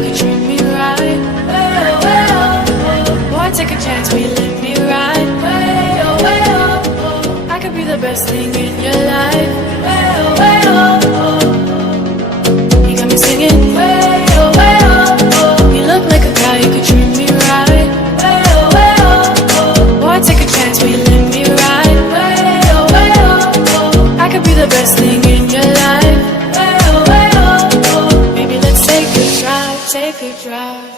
you could treat me right. Boy, take a chance, will you let me ride? I could be the best thing in your life. You got me singing. You look like a guy, you could treat me right. Boy, take a chance, will you let me ride? I could be the best thing in your life. Maybe let's take a drive, take a drive.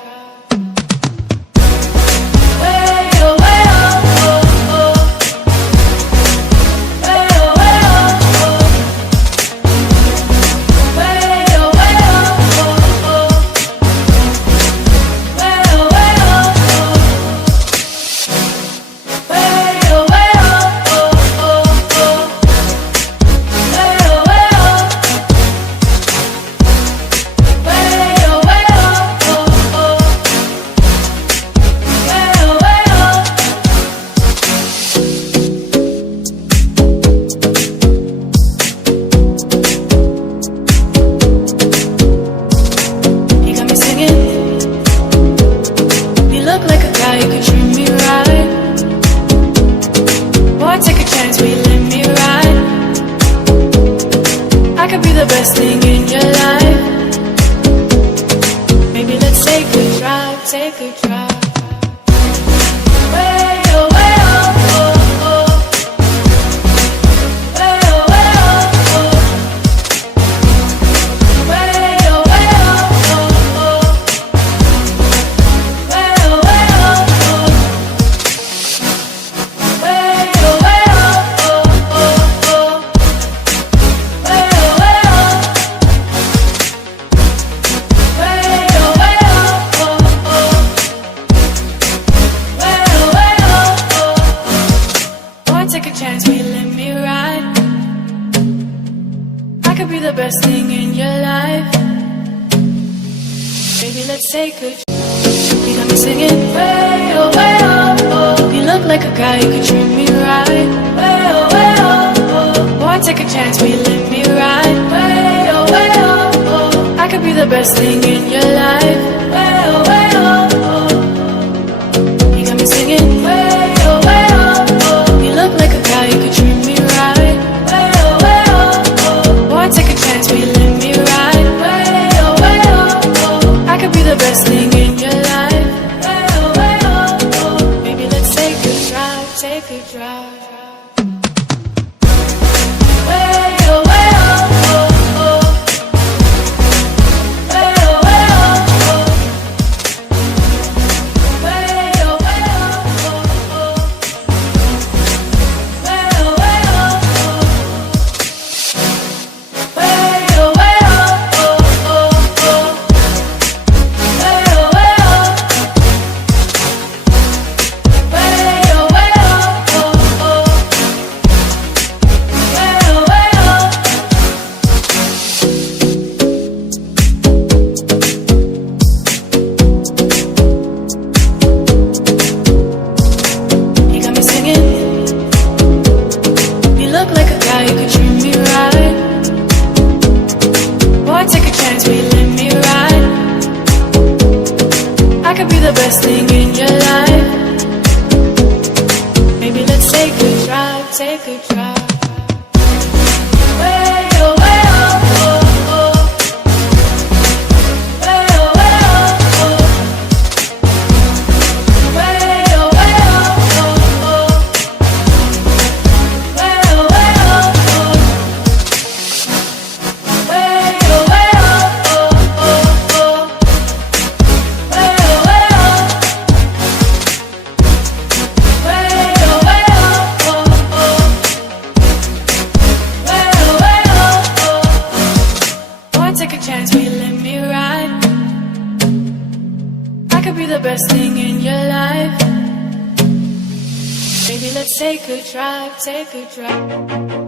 Take a drive, take a drive.